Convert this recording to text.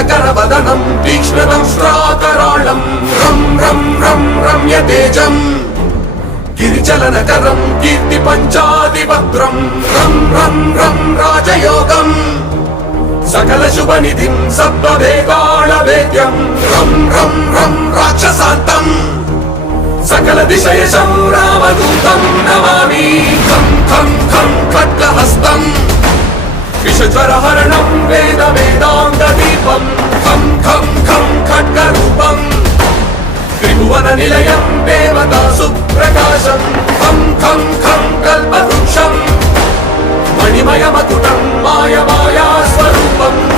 दिनकरवदनं तीक्ष्णदंष्ट्राकराळं रं रं रं रम्यतेजं गिरिचलनकरं कीर्तिपञ्चादिभद्रं रं रं रं राजयोगम् सकलशुभनिधिं सप्तवेगाळवेद्यं रं रं रं राक्षसान्तं सकलदिशयशं रामदूतं नमामि खं खं खं खड्गहस्तं विषज्वरहरणं वेदवेदाङ्गदीपं खं खं खं खड्गरूपं त्रिभुवननिलयं देवतासुप्रकाशं खं खं खं कल्पवृक्षं मणिमयमकुटं मायमाया स्वरूपं